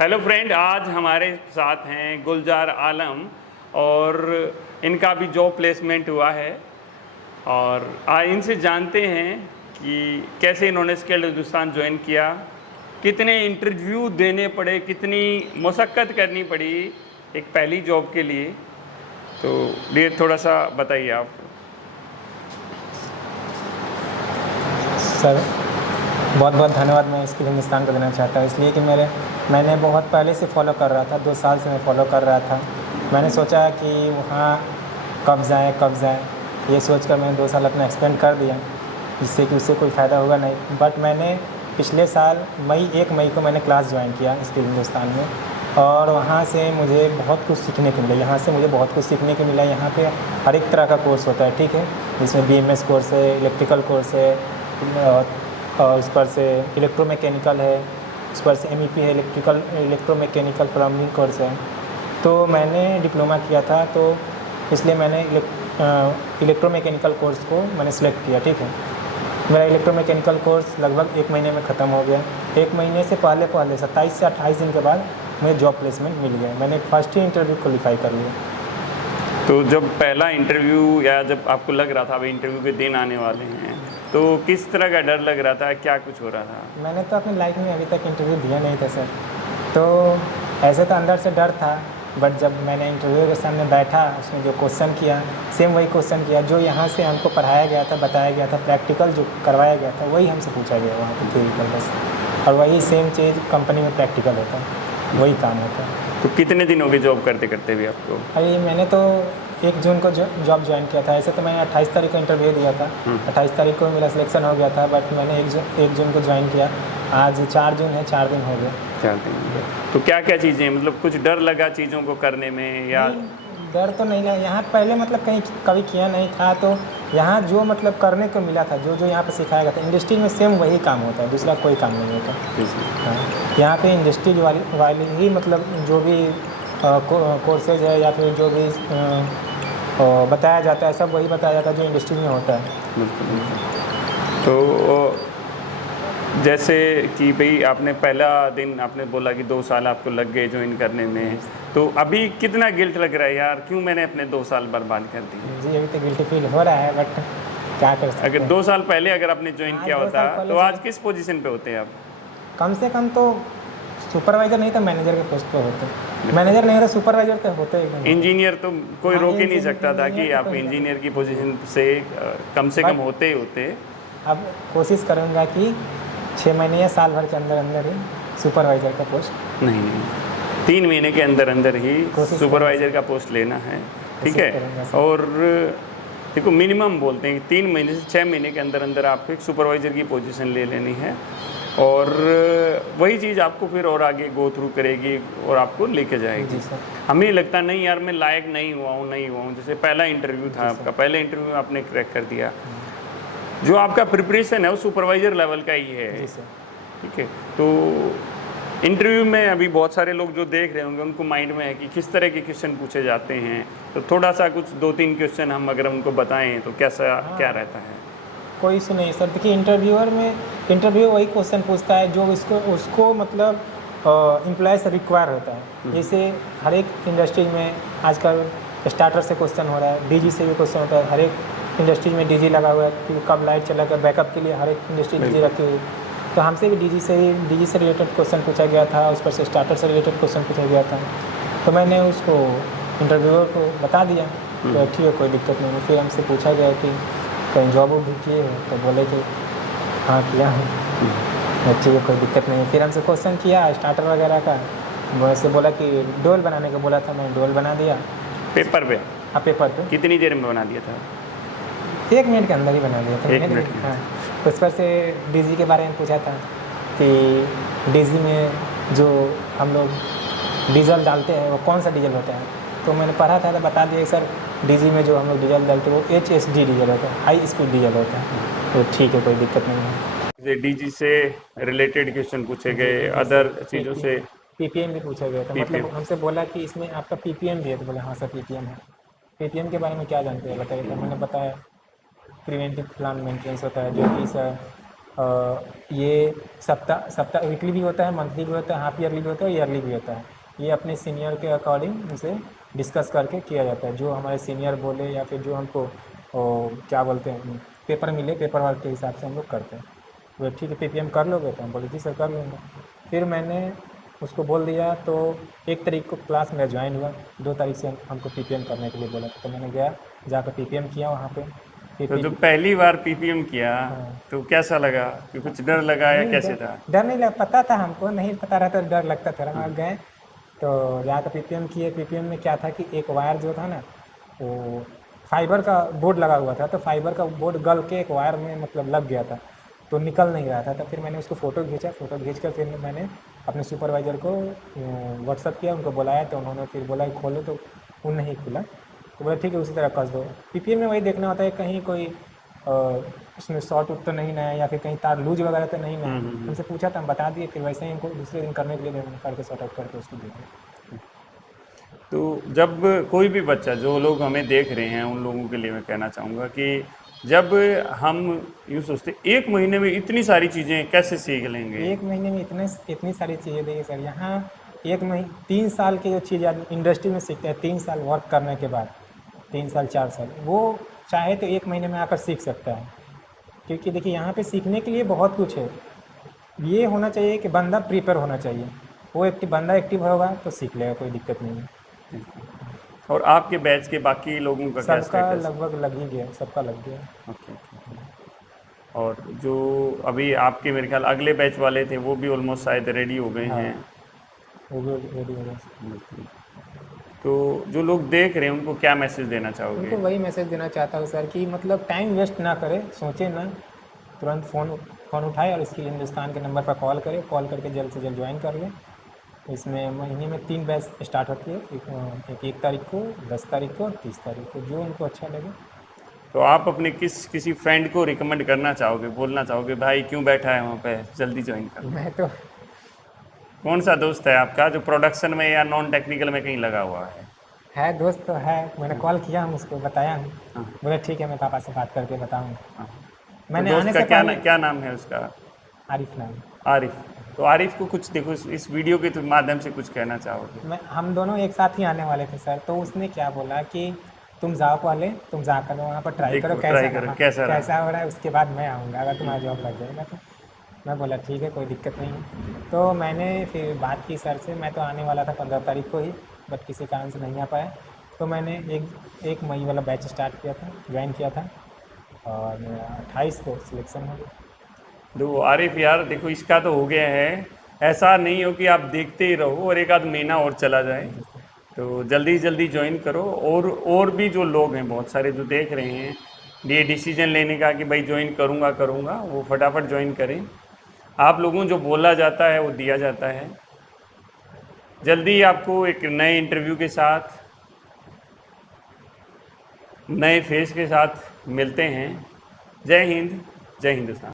Hello friend, आज हमारे साथ हैं गुलजार आलम और इनका भी जॉब प्लेसमेंट हुआ है और आज इनसे जानते हैं कि कैसे इन्होंने स्किल्ड हिंदुस्तान ज्वाइन किया, कितने इंटरव्यू देने पड़े, कितनी मशक्क़त करनी पड़ी एक पहली जॉब के लिए। तो ये थोड़ा सा बताइए आप। सर बहुत बहुत धन्यवाद मैं स्किल हिंदुस्तान को देना चाहता हूँ, इसलिए कि मैंने बहुत पहले से फॉलो कर रहा था, 2 साल से मैं फॉलो कर रहा था। मैंने सोचा कि वहाँ कब जाएँ ये सोचकर मैंने 2 साल अपना एक्सपेंड कर दिया, जिससे कि उससे कोई फ़ायदा होगा नहीं। बट मैंने पिछले साल 1 मई को मैंने क्लास ज्वाइन किया स्किल हिंदुस्तान में और वहाँ से मुझे बहुत कुछ सीखने को मिला। यहाँ से मुझे बहुत कुछ सीखने को मिला। यहाँ पे हर एक तरह का कोर्स होता है, ठीक है, जिसमें BMS कोर्स है, इलेक्ट्रिकल कोर्स है और उस पर से इलेक्ट्रोमैकेनिकल है, उस पर से MEP है, इलेक्ट्रोमैकेनिकल प्लम्बिंग कोर्स है। तो मैंने डिप्लोमा किया था, तो इसलिए मैंने इलेक्ट्रोमैकेनिकल कोर्स को मैंने सेलेक्ट किया, ठीक है। मेरा इलेक्ट्रोमैकेनिकल कोर्स लगभग 1 महीने में ख़त्म हो गया। 1 महीने से पहले 27 से 28 दिन के बाद मुझे जॉब प्लेसमेंट मिल गया। मैंने फर्स्ट ही इंटरव्यू क्वालीफाई कर लिया। तो जब पहला इंटरव्यू या जब आपको लग रहा था अभी इंटरव्यू के दिन आने वाले हैं, तो किस तरह का डर लग रहा था, क्या कुछ हो रहा था? मैंने तो अपनी लाइफ में अभी तक इंटरव्यू दिया नहीं था सर, तो ऐसे तो अंदर से डर था। बट जब मैंने इंटरव्यू के सामने बैठा, उसने जो क्वेश्चन किया सेम वही क्वेश्चन किया जो यहाँ से हमको पढ़ाया गया था, बताया गया था, प्रैक्टिकल जो करवाया गया था वही हमसे पूछा गया वहाँ पर थ्योरिकल बस, और वही सेम चीज़ कंपनी में प्रैक्टिकल होता है, वही काम होता है। तो कितने दिन हो गए जॉब करते करते भी आपको? अरे मैंने तो 1 जून को जॉब ज्वाइन किया था। ऐसे तो मैंने 28 तारीख को इंटरव्यू दिया था, 28 तारीख को मेरा सिलेक्शन हो गया था, बट मैंने 1 जून को ज्वाइन किया। आज 4 जून है, 4 दिन हो गए। 4 दिन हो गए। तो क्या क्या चीज़ें, मतलब कुछ डर लगा चीज़ों को करने में या? डर तो नहीं लगा, यहाँ पहले मतलब कभी किया नहीं था, तो यहाँ जो मतलब करने को मिला था, जो यहाँ पर सिखाया गया था, इंडस्ट्री में सेम वही काम होता है, दूसरा कोई काम नहीं होता। हाँ, यहाँ पे इंडस्ट्री वाली ही मतलब जो भी कोर्सेज है या फिर जो भी बताया जाता है, सब वही बताया जाता है जो इंडस्ट्री में होता है। तो जैसे कि भाई आपने पहला दिन आपने बोला कि 2 साल आपको लग गए ज्वाइन करने में, तो अभी कितना गिल्ट लग रहा है यार, क्यों मैंने अपने 2 साल बर्बाद कर दिए? जी अभी तो गिल्टी फील हो रहा है, बट क्या कर सकते हैं। अगर 2 साल पहले अगर आपने ज्वाइन किया होता तो आज किस पोजीशन पे होते आप? कम से कम तो सुपरवाइजर नहीं तो मैनेजर के पोस्ट पे होते। मैनेजर नहीं होता सुपरवाइजर तो होते ही। इंजीनियर तो कोई रोक ही नहीं सकता था कि आप इंजीनियर की पोजीशन से कम होते ही होते। अब कोशिश करूँगा कि 6 महीने या साल भर के अंदर अंदर ही सुपरवाइज़र का पोस्ट नहीं 3 महीने के अंदर अंदर ही सुपरवाइज़र का पोस्ट लेना है, ठीक है। और देखो मिनिमम बोलते हैं कि 3 महीने से 6 महीने के अंदर अंदर आपको एक सुपरवाइज़र की पोजीशन ले लेनी है, और वही चीज़ आपको फिर और आगे गो थ्रू करेगी और आपको लेके जाएगी। हमें लगता नहीं यार मैं लायक नहीं हुआ हूँ। जैसे पहला इंटरव्यू था आपका, पहले इंटरव्यू में आपने क्रैक कर दिया, जो आपका प्रिपरेशन है वो सुपरवाइज़र लेवल का ही है, ठीक है। तो इंटरव्यू में अभी बहुत सारे लोग जो देख रहे होंगे उनको माइंड में है कि किस तरह के क्वेश्चन पूछे जाते हैं, तो थोड़ा सा कुछ 2-3 क्वेश्चन हम अगर उनको बताएं तो कैसा क्या रहता है? कोई इशू नहीं सर। देखिए इंटरव्यू वही क्वेश्चन पूछता है जो उसको मतलब एम्प्लॉय से रिक्वायर होता है। जैसे हर एक इंडस्ट्री में आजकल स्टार्टर से क्वेश्चन हो रहा है, DG से भी क्वेश्चन होता है। हर एक इंडस्ट्री में DG लगा हुआ है कि कब लाइट चला गया, बैकअप के लिए हर एक इंडस्ट्री DG रखी हुई। तो हमसे भी DG से रिलेटेड क्वेश्चन पूछा गया था, उस पर से स्टार्टर से रिलेटेड क्वेश्चन पूछा गया था। तो मैंने उसको इंटरव्यूअर को बता दिया, तो ठीक है कोई दिक्कत नहीं। फिर हमसे पूछा गया कि कहीं जॉब भी किए हो, तो बोले कि हाँ किया हूँ। ठीक है कोई दिक्कत नहीं। फिर हमसे क्वेश्चन किया स्टार्टर वगैरह का, वैसे बोला कि डोल बनाने को बोला था, मैं डोल बना दिया पेपर पे। हाँ पेपर पे। कितनी देर में बना दिया था? 1 मिनट के अंदर ही बना दिया था। 1 मिनट? हाँ। उस पर से DG के बारे में पूछा था कि DG में जो हम लोग डीजल डालते हैं वो कौन सा डीजल होता है, तो मैंने पढ़ा था तो बता दिया सर DG में जो हम लोग डीजल डालते हैं वो HSD डीजल होता है, हाई स्पीड डीजल होता है। तो ठीक है कोई दिक्कत नहीं है। DG से रिलेटेड क्वेश्चन पूछे गए, अदर चीज़ों से PPM भी पूछा गया था। मतलब हमसे बोला कि इसमें आपका PPM भी है, तो बोला हाँ सर PPM है। PPM के बारे में क्या जानते हैं बताइए। तो मैंने बताया प्रिवेंटिव प्लान मेंटेनेंस होता है, जो कि सर ये सप्ताह सप्ताह वीकली भी होता है, मंथली भी होता है, हाफ ईयरली भी होता है, ईयरली भी होता है। ये अपने सीनियर के अकॉर्डिंग उसे डिस्कस करके किया जाता है। जो हमारे सीनियर बोले या फिर जो हमको क्या बोलते हैं पेपर मिले, पेपर वर्क के हिसाब से हम लोग करते हैं। वो ठीक है पीपीएम कर लोगे, तो हम बोले जी सर कर लूँगा। फिर मैंने उसको बोल दिया, तो 1 तारीख को क्लास मेरा ज्वाइन हुआ, 2 तारीख से हमको पीपीएम करने के लिए बोला, तो मैंने गया, जाकर पीपीएम किया वहाँ पे। फिर तो जब पहली बार पीपीएम किया हाँ। तो कैसा लगा, कि कुछ डर लगा या नहीं, कैसे था? डर नहीं लगा, पता था हमको, नहीं पता रहता डर लगता था। वहाँ गए तो जाकर पीपीएम किए। पीपीएम में क्या था कि एक वायर जो था ना, वो फाइबर का बोर्ड लगा हुआ था, तो फाइबर का बोर्ड गल के एक वायर में मतलब लग गया था, तो निकल नहीं रहा था। तो फिर मैंने उसको फ़ोटो खींचा, फ़ोटो खींच कर फिर मैंने अपने सुपरवाइज़र को व्हाट्सअप किया, उनको बुलाया, तो उन्होंने फिर बोला कि खोलो, तो वो नहीं खुला। तो बोला ठीक है उसी तरह कस दो। पीपीएम में वही देखना होता है कहीं कोई उसमें शॉर्ट उट तो नहीं ना है, या फिर कहीं तार लूज वगैरह तो नहीं ना है। उनसे पूछा था, हम बता दिए, फिर वैसे ही इनको दूसरे दिन करने के लिए करके शॉर्ट आउट करके उसको दे दिया। तो जब कोई भी बच्चा, जो लोग हमें देख रहे हैं उन लोगों के लिए मैं कहना चाहूँगा कि जब हम यूँ सोचते 1 महीने में इतनी सारी चीज़ें कैसे सीख लेंगे? 1 महीने में इतनी सारी चीज़ें देखिए सर, यहाँ 1 महीने 3 साल की जो चीज़ आदमी इंडस्ट्री में सीखते हैं, 3 साल वर्क करने के बाद, 3 साल 4 साल, वो चाहे तो 1 महीने में आकर सीख सकता है। क्योंकि देखिए यहाँ पे सीखने के लिए बहुत कुछ है। ये होना चाहिए कि बंदा प्रिपेयर होना चाहिए, वो बंदा एक्टिव होगा तो सीख लेगा, कोई दिक्कत नहीं है। और आपके बैच के बाकी लोगों का क्या सबका स्टेटस? लगभग लग ही गया, सबका लग गया। Okay, okay. और जो अभी आपके मेरे ख्याल अगले बैच वाले थे वो भी ऑलमोस्ट शायद रेडी हो गए हाँ, हैं। वो भी रेडी हो गया। तो जो लोग देख रहे हैं उनको क्या मैसेज देना चाहोगे? उनको वही मैसेज देना चाहता हूँ सर कि मतलब टाइम वेस्ट ना करें, सोचे ना, तुरंत फ़ोन उठाए और इसकी हिंदुस्तान के नंबर पर कॉल करें, कॉल करके जल्द से जल्द ज्वाइन कर लें। इसमें महीने में 3 बैच स्टार्ट होती है, एक 1 तारीख को, 10 तारीख को और 30 तारीख को, जो उनको अच्छा लगे। तो आप अपने किसी फ्रेंड को रिकमेंड करना चाहोगे, बोलना चाहोगे भाई क्यों बैठा है वहाँ पे, जल्दी ज्वाइन कर? मैं तो कौन सा दोस्त है आपका जो प्रोडक्शन में या नॉन टेक्निकल में कहीं लगा हुआ है? दोस्त तो है, मैंने कॉल किया हूँ उसको, बताया हूँ, हाँ, बोले ठीक है मैं पापा से बात करके बताऊँगा। हाँ। तो मैंने दोस्त आने का से पहले क्या नाम है उसका? आरिफ नाम। आरिफ। तो आरिफ को कुछ देखो, इस वीडियो के तो माध्यम से कुछ कहना चाहोगे? हम दोनों एक साथ ही आने वाले थे सर, तो उसने क्या बोला कि तुम जाओ पहले, तुम जाकर वहाँ पर ट्राई करो, देखो, ट्राई करो कैसा रहा। कैसा हो रहा है, उसके बाद मैं आऊँगा, अगर तुम्हारा जॉब लग जाएगा तो। मैं बोला ठीक है कोई दिक्कत नहीं है। तो मैंने फिर बात की सर से, मैं तो आने वाला था 15 तारीख को ही, बट किसी कारण से नहीं आ पाया। तो मैंने 1 मई वाला बैच स्टार्ट किया था, ज्वाइन किया था, और मेरा 28 को सिलेक्शन हो गया। देखो आरिफ यार, देखो इसका तो हो गया है, ऐसा नहीं हो कि आप देखते ही रहो और एक आध महीना और चला जाए। तो जल्दी जल्दी ज्वाइन करो, और भी जो लोग हैं बहुत सारे जो देख रहे हैं, ये डिसीजन लेने का कि भाई ज्वाइन करूँगा करूँगा, वो फटाफट ज्वाइन करें। आप लोगों जो बोला जाता है वो दिया जाता है। जल्दी आपको एक नए इंटरव्यू के साथ, नए फेस के साथ मिलते हैं। जय हिंद, जय हिंदुस्तान।